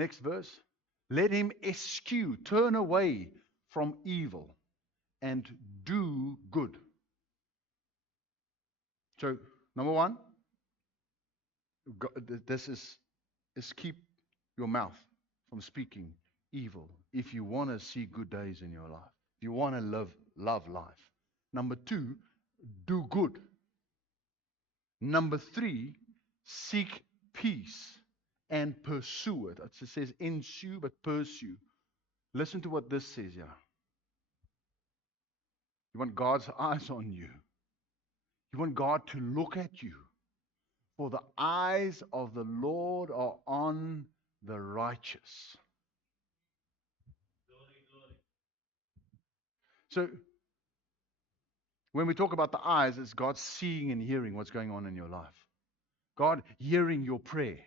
Next verse. Let him eschew, turn away from evil and do good. So, number one, this is keep your mouth from speaking evil if you want to see good days in your life. If you want to love life. Number two, do good. Number three, seek peace and pursue it. It says ensue, but pursue. Listen to what this says here. You want God's eyes on you. You want God to look at you. For the eyes of the Lord are on the righteous. So, when we talk about the eyes, it's God seeing and hearing what's going on in your life. God hearing your prayer.